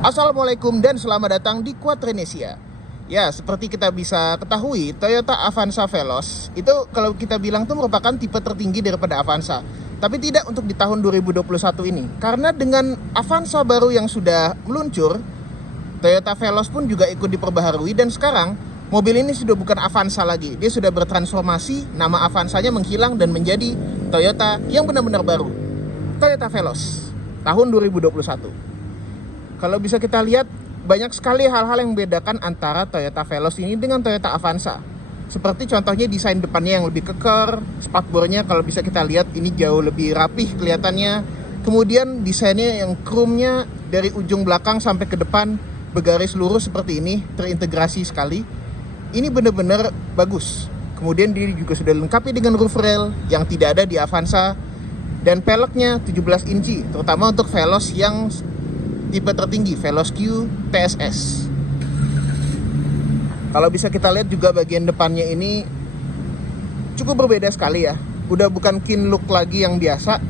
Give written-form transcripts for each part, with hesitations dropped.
Assalamualaikum dan selamat datang di Quadrenesia. Ya, seperti kita bisa ketahui, Toyota Avanza Veloz itu kalau kita bilang tuh merupakan tipe tertinggi daripada Avanza. Tapi tidak untuk di tahun 2021 ini. Karena dengan Avanza baru yang sudah meluncur, Toyota Veloz pun juga ikut diperbaharui dan sekarang mobil ini sudah bukan Avanza lagi. Dia sudah bertransformasi, nama Avanzanya menghilang dan menjadi Toyota yang benar-benar baru. Toyota Veloz tahun 2021. Kalau bisa kita lihat, banyak sekali hal-hal yang membedakan antara Toyota Veloz ini dengan Toyota Avanza. Seperti contohnya desain depannya yang lebih keker, spakbornya kalau bisa kita lihat ini jauh lebih rapih kelihatannya. Kemudian desainnya yang chrome-nya dari ujung belakang sampai ke depan bergaris lurus seperti ini, terintegrasi sekali. Ini benar-benar bagus. Kemudian dia juga sudah dilengkapi dengan roof rail yang tidak ada di Avanza. Dan peleknya 17 inci, terutama untuk Veloz yang tipe tertinggi, Veloz Q TSS. Kalau bisa kita lihat juga bagian depannya ini cukup berbeda sekali ya. Udah bukan kin look lagi yang biasa.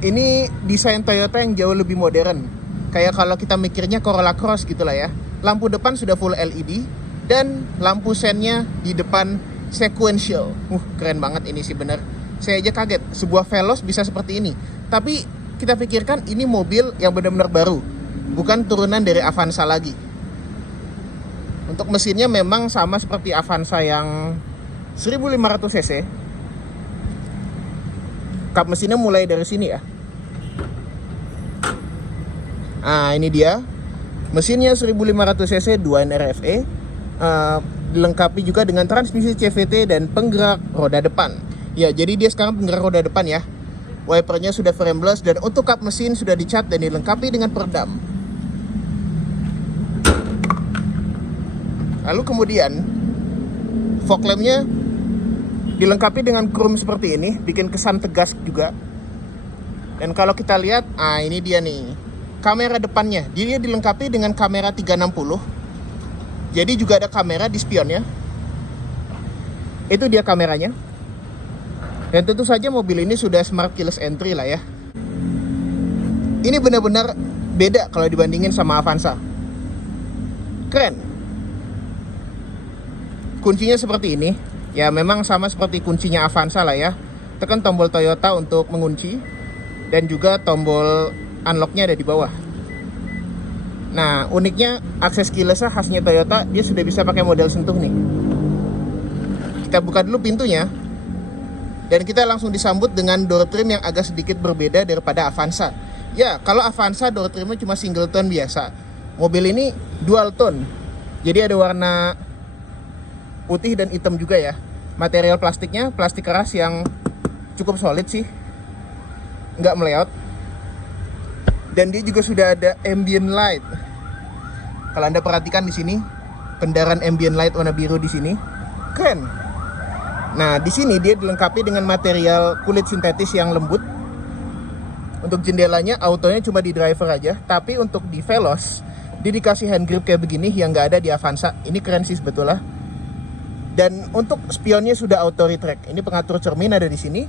Ini desain Toyota yang jauh lebih modern. Kayak kalau kita mikirnya Corolla Cross gitu lah ya. Lampu depan sudah full LED dan lampu sennya di depan sequential. Keren banget ini sih bener. Saya aja kaget, sebuah Veloz bisa seperti ini. Tapi kita pikirkan ini mobil yang benar-benar baru, bukan turunan dari Avanza lagi. Untuk mesinnya memang sama seperti Avanza yang 1500 cc. Kap mesinnya mulai dari sini ya. Nah ini dia. Mesinnya 1500 cc 2 NRFE. Dilengkapi juga dengan transmisi CVT dan penggerak roda depan. Ya, jadi dia sekarang penggerak roda depan ya. Wipernya sudah frameless dan untuk kap mesin sudah dicat dan dilengkapi dengan peredam. Lalu kemudian fog lampnya dilengkapi dengan chrome seperti ini, bikin kesan tegas juga. Dan kalau kita lihat, ini dia nih. Kamera depannya, dia dilengkapi dengan kamera 360. Jadi juga ada kamera di spionnya. Itu dia kameranya. Dan tentu saja mobil ini sudah smart keyless entry lah ya. Ini benar-benar beda kalau dibandingin sama Avanza. Keren. Kuncinya seperti ini. Ya memang sama seperti kuncinya Avanza lah ya. Tekan tombol Toyota untuk mengunci. Dan juga tombol unlocknya ada di bawah. Nah uniknya akses keyless khasnya Toyota, dia sudah bisa pakai model sentuh nih. Kita buka dulu pintunya. Dan kita langsung disambut dengan door trim yang agak sedikit berbeda daripada Avanza. Ya, kalau Avanza door trimnya cuma single tone biasa. Mobil ini dual tone. Jadi ada warna putih dan hitam juga ya. Material plastiknya plastik keras yang cukup solid sih. Nggak meleot. Dan dia juga sudah ada ambient light. Kalau Anda perhatikan di sini, kendaraan ambient light warna biru di sini. Keren. Nah, di sini dia dilengkapi dengan material kulit sintetis yang lembut. Untuk jendelanya, autonya cuma di driver aja. Tapi untuk di Veloz, dia dikasih hand grip kayak begini yang nggak ada di Avanza. Ini keren sih sebetulnya. Dan untuk spionnya sudah auto retract. Ini pengatur cermin ada di sini.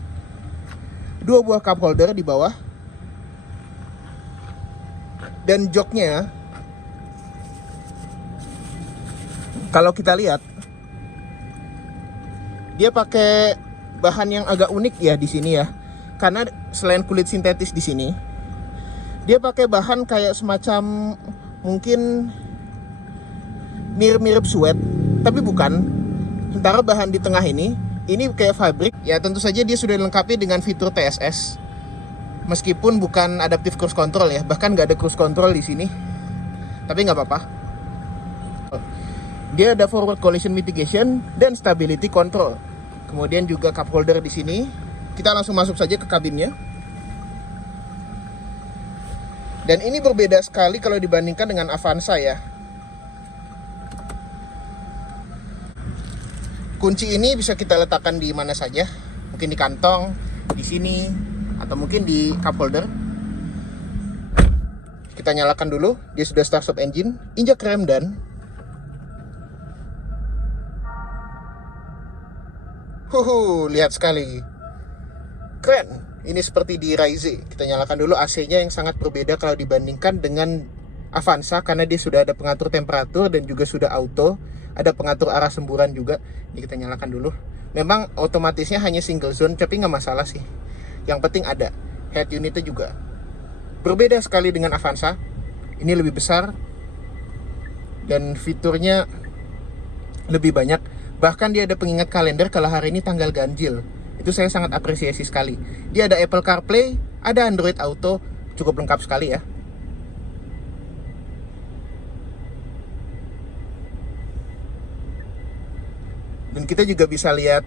2 buah cup holder di bawah. Dan joknya, kalau kita lihat, dia pakai bahan yang agak unik ya di sini ya. Karena selain kulit sintetis di sini, dia pakai bahan kayak semacam mungkin mirip-mirip suede, tapi bukan. Sementara bahan di tengah ini kayak fabrik. Ya tentu saja dia sudah dilengkapi dengan fitur TSS. Meskipun bukan adaptive cruise control ya, bahkan nggak ada cruise control di sini. Tapi nggak apa-apa. Dia ada forward collision mitigation dan stability control. Kemudian juga cup holder di sini. Kita langsung masuk saja ke kabinnya. Dan ini berbeda sekali kalau dibandingkan dengan Avanza ya. Kunci ini bisa kita letakkan di mana saja. Mungkin di kantong, di sini, atau mungkin di cup holder. Kita nyalakan dulu. Dia sudah start stop engine. Injak rem dan lihat sekali. Keren. Ini seperti di Rise. Kita nyalakan dulu AC-nya yang sangat berbeda kalau dibandingkan dengan Avanza karena dia sudah ada pengatur temperatur dan juga sudah auto, ada pengatur arah semburan juga. Ini kita nyalakan dulu. Memang otomatisnya hanya single zone, tapi nggak masalah sih. Yang penting ada. Head unitnya juga berbeda sekali dengan Avanza. Ini lebih besar dan fiturnya lebih banyak. Bahkan dia ada pengingat kalender kalau hari ini tanggal ganjil. Itu saya sangat apresiasi sekali. Dia ada Apple CarPlay, ada Android Auto, cukup lengkap sekali ya. Dan kita juga bisa lihat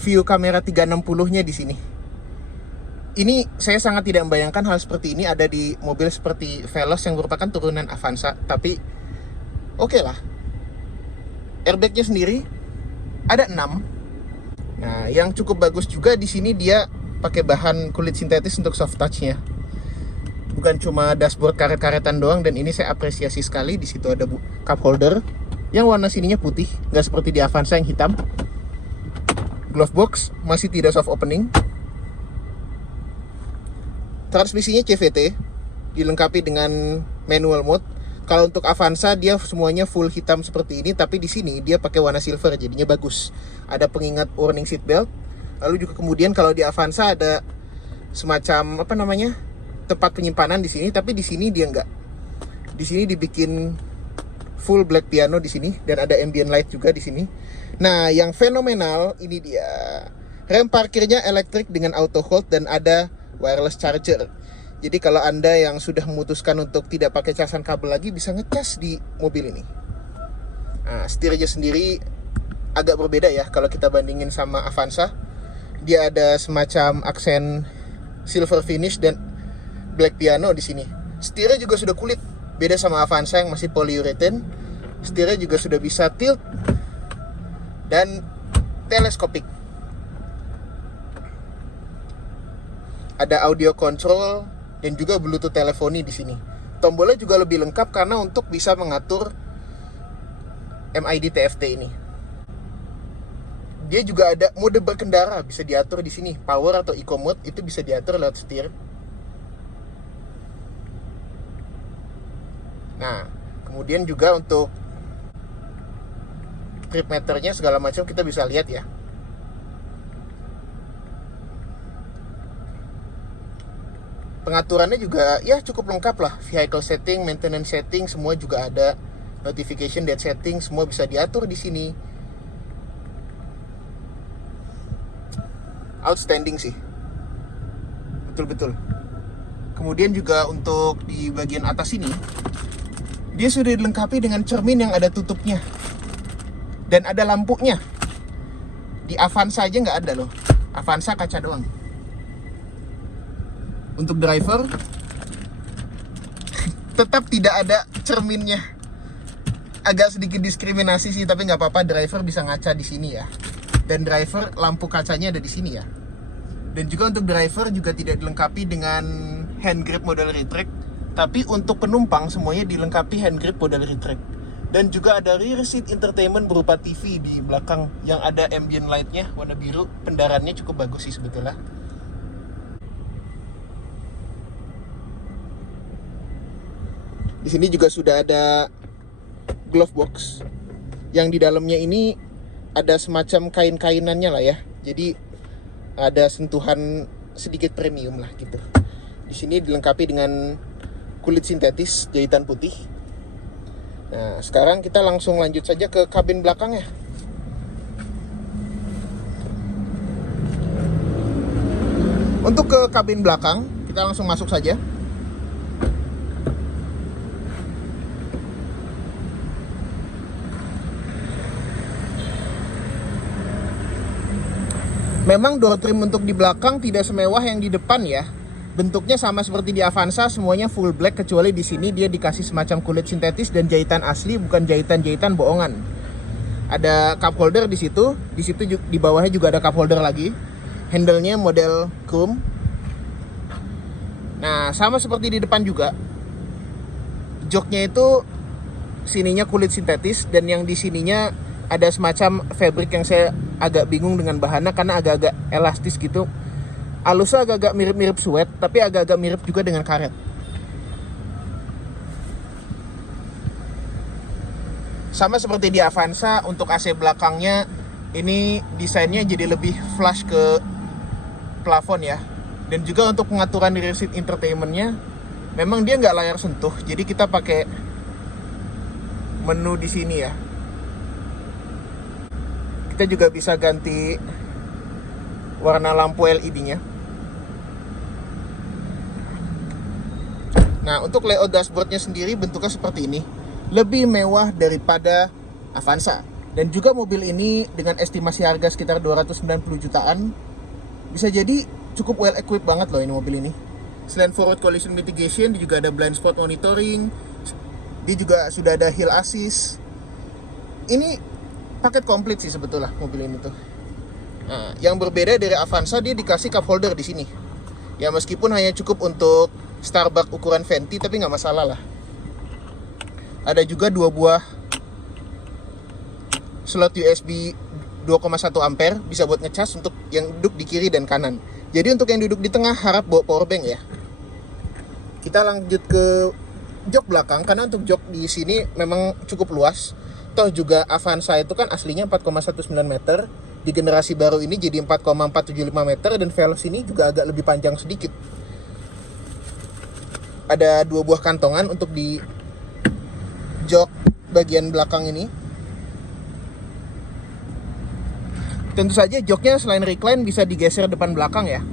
view kamera 360-nya di sini. Ini saya sangat tidak membayangkan hal seperti ini ada di mobil seperti Veloz yang merupakan turunan Avanza, tapi oke lah. Airbagnya sendiri ada 6. Nah, yang cukup bagus juga di sini dia pakai bahan kulit sintetis untuk soft touch-nya. Bukan cuma dashboard karet-karetan doang, dan ini saya apresiasi sekali. Di situ ada cup holder yang warna sininya putih, nggak seperti di Avanza yang hitam. Glove box masih tidak soft opening. Transmisinya CVT, dilengkapi dengan manual mode. Kalau untuk Avanza dia semuanya full hitam seperti ini, tapi di sini dia pakai warna silver, jadinya bagus. Ada pengingat warning seat belt. Lalu juga kemudian kalau di Avanza ada semacam tempat penyimpanan di sini, tapi di sini dia enggak. Di sini dibikin full black piano di sini dan ada ambient light juga di sini. Nah, yang fenomenal ini dia. Rem parkirnya elektrik dengan auto hold dan ada wireless charger. Jadi kalau Anda yang sudah memutuskan untuk tidak pakai casan kabel lagi, bisa ngecas di mobil ini. Nah, setirnya sendiri agak berbeda ya kalau kita bandingin sama Avanza. Dia ada semacam aksen silver finish dan black piano di sini. Setirnya juga sudah kulit, beda sama Avanza yang masih polyurethane. Setirnya juga sudah bisa tilt dan teleskopik. Ada audio control dan juga Bluetooth teleponi di sini. Tombolnya juga lebih lengkap karena untuk bisa mengatur MID TFT ini. Dia juga ada mode berkendara, bisa diatur di sini. Power atau eco mode itu bisa diatur lewat setir. Nah, kemudian juga untuk trip meternya segala macam kita bisa lihat ya. Pengaturannya juga ya cukup lengkap lah. Vehicle setting, maintenance setting, semua juga ada. Notification, date setting, semua bisa diatur di sini. Outstanding sih. Betul-betul. Kemudian juga untuk di bagian atas ini, dia sudah dilengkapi dengan cermin yang ada tutupnya. Dan ada lampunya. Di Avanza aja nggak ada loh. Avanza kaca doang. Untuk driver tetap tidak ada cerminnya. Agak sedikit diskriminasi sih, tapi nggak apa-apa, driver bisa ngaca di sini ya. Dan driver lampu kacanya ada di sini ya. Dan juga untuk driver juga tidak dilengkapi dengan hand grip model retract, tapi untuk penumpang semuanya dilengkapi hand grip model retract. Dan juga ada rear seat entertainment berupa TV di belakang yang ada ambient lightnya warna biru. Pendarannya cukup bagus sih sebetulnya. Di sini juga sudah ada glove box yang di dalamnya ini ada semacam kain-kainannya lah ya. Jadi ada sentuhan sedikit premium lah gitu. Di sini dilengkapi dengan kulit sintetis jahitan putih. Nah, sekarang kita langsung lanjut saja ke kabin belakangnya. Untuk ke kabin belakang, kita langsung masuk saja. Memang door trim untuk di belakang tidak semewah yang di depan ya. Bentuknya sama seperti di Avanza, semuanya full black kecuali di sini dia dikasih semacam kulit sintetis dan jahitan asli, bukan jahitan-jahitan bohongan. Ada cup holder di situ di bawahnya juga ada cup holder lagi. Handle-nya model chrome. Nah, sama seperti di depan juga. Joknya itu sininya kulit sintetis dan yang di sininya ada semacam fabric yang saya agak bingung dengan bahannya karena agak-agak elastis gitu. Alusnya agak-agak mirip-mirip suede, tapi agak-agak mirip juga dengan karet. Sama seperti di Avanza, untuk AC belakangnya ini desainnya jadi lebih flush ke plafon ya. Dan juga untuk pengaturan rear seat entertainmentnya, memang dia nggak layar sentuh, jadi kita pakai menu di sini ya. Kita juga bisa ganti warna lampu LED-nya. Nah, untuk layout dashboardnya sendiri bentuknya seperti ini, lebih mewah daripada Avanza. Dan juga mobil ini dengan estimasi harga sekitar 290 jutaan, bisa jadi cukup well equipped banget loh ini mobil ini. Selain forward collision mitigation, dia juga ada blind spot monitoring, dia juga sudah ada hill assist. Ini paket komplit sih sebetulnya mobil ini tuh. Nah, yang berbeda dari Avanza, dia dikasih cup holder di sini. Ya meskipun hanya cukup untuk Starbucks ukuran venti, tapi nggak masalah lah. Ada juga 2 buah slot USB 2,1 ampere, bisa buat ngecas untuk yang duduk di kiri dan kanan. Jadi untuk yang duduk di tengah harap bawa power bank ya. Kita lanjut ke jok belakang, karena untuk jok di sini memang cukup luas. Toh juga Avanza itu kan aslinya 4,19 meter, di generasi baru ini jadi 4,475 meter, dan Veloz ini juga agak lebih panjang sedikit. Ada 2 buah kantongan untuk di jok bagian belakang ini. Tentu saja joknya selain recline bisa digeser depan belakang ya,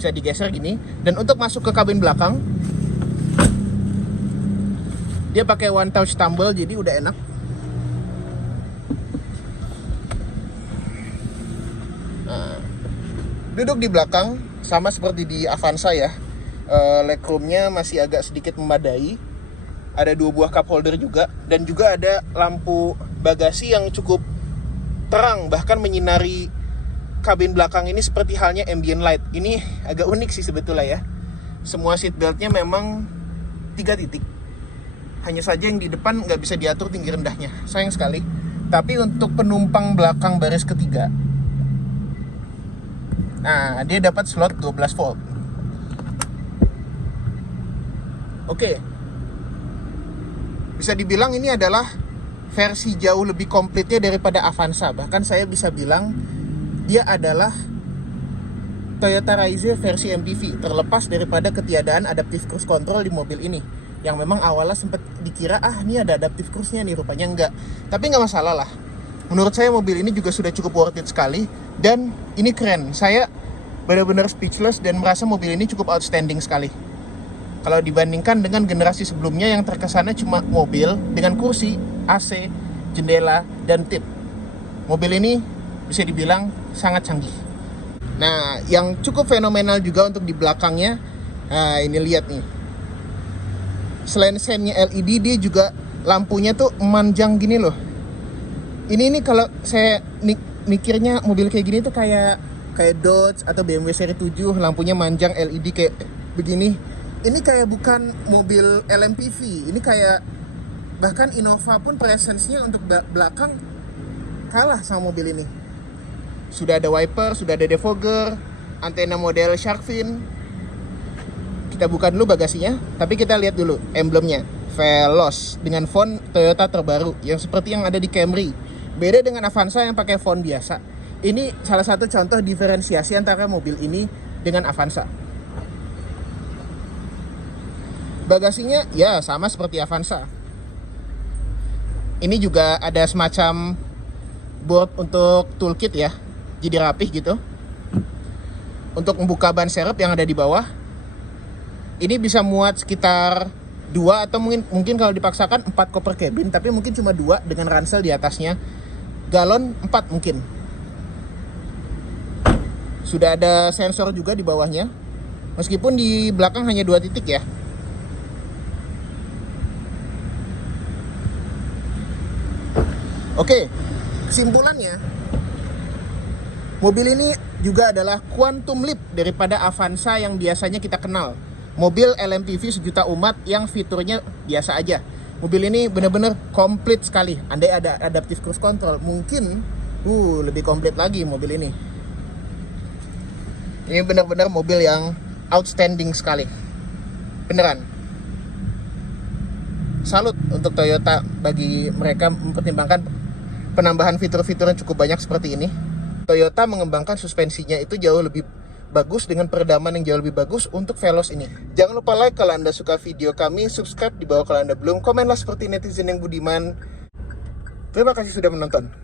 bisa digeser gini. Dan untuk masuk ke kabin belakang, dia pakai one touch tumble, jadi udah enak. Nah, duduk di belakang sama seperti di Avanza ya. Legroomnya masih agak sedikit memadai. Ada 2 buah cup holder juga, dan juga ada lampu bagasi yang cukup terang, bahkan menyinari kabin belakang ini seperti halnya ambient light. Ini agak unik sih sebetulnya ya. Semua seat beltnya memang 3 titik. Hanya saja yang di depan nggak bisa diatur tinggi rendahnya, sayang sekali. Tapi untuk penumpang belakang baris ketiga, nah dia dapat slot 12 volt. Oke, bisa dibilang ini adalah versi jauh lebih komplitnya daripada Avanza. Bahkan saya bisa bilang dia adalah Toyota Raiser versi MPV, terlepas daripada ketiadaan adaptive cruise control di mobil ini, yang memang awalnya sempat dikira ini ada adaptive cruise-nya nih, rupanya enggak. Tapi nggak masalah lah. Menurut saya mobil ini juga sudah cukup worth it sekali, dan ini keren. Saya benar-benar speechless dan merasa mobil ini cukup outstanding sekali. Kalau dibandingkan dengan generasi sebelumnya yang terkesannya cuma mobil dengan kursi, AC, jendela, dan tip. Mobil ini bisa dibilang sangat canggih. Nah, yang cukup fenomenal juga untuk di belakangnya, nah ini lihat nih. Selain sennya LED, dia juga lampunya tuh memanjang gini loh. Ini kalau saya mikirnya mobil kayak gini tuh kayak Dodge atau BMW seri 7, lampunya manjang LED kayak begini. Ini kayak bukan mobil LMPV, ini kayak bahkan Innova pun presence-nya untuk belakang kalah sama mobil ini. Sudah ada wiper, sudah ada defogger, antena model shark fin. Kita buka dulu bagasinya, tapi kita lihat dulu emblemnya, Veloz dengan font Toyota terbaru yang seperti yang ada di Camry. Beda dengan Avanza yang pakai font biasa. Ini salah satu contoh diferensiasi antara mobil ini dengan Avanza. Bagasinya ya sama seperti Avanza. Ini juga ada semacam board untuk toolkit ya, jadi rapih gitu. Untuk membuka ban serep yang ada di bawah, ini bisa muat sekitar 2 atau mungkin kalau dipaksakan 4 koper cabin, tapi mungkin cuma 2 dengan ransel di atasnya. Galon 4 mungkin. Sudah ada sensor juga di bawahnya, meskipun di belakang hanya 2 titik ya. Oke, kesimpulannya, mobil ini juga adalah quantum leap daripada Avanza yang biasanya kita kenal. Mobil LMPV sejuta umat yang fiturnya biasa aja. Mobil ini benar-benar komplit sekali. Andai ada adaptive cruise control, mungkin lebih komplit lagi mobil ini. Ini benar-benar mobil yang outstanding sekali. Beneran. salut untuk Toyota bagi mereka mempertimbangkan penambahan fitur-fitur yang cukup banyak seperti ini. Toyota mengembangkan suspensinya itu jauh lebih bagus dengan peredaman yang jauh lebih bagus untuk Veloz ini. Jangan lupa like kalau Anda suka video kami, subscribe di bawah kalau Anda belum, komenlah seperti netizen yang budiman. Terima kasih sudah menonton.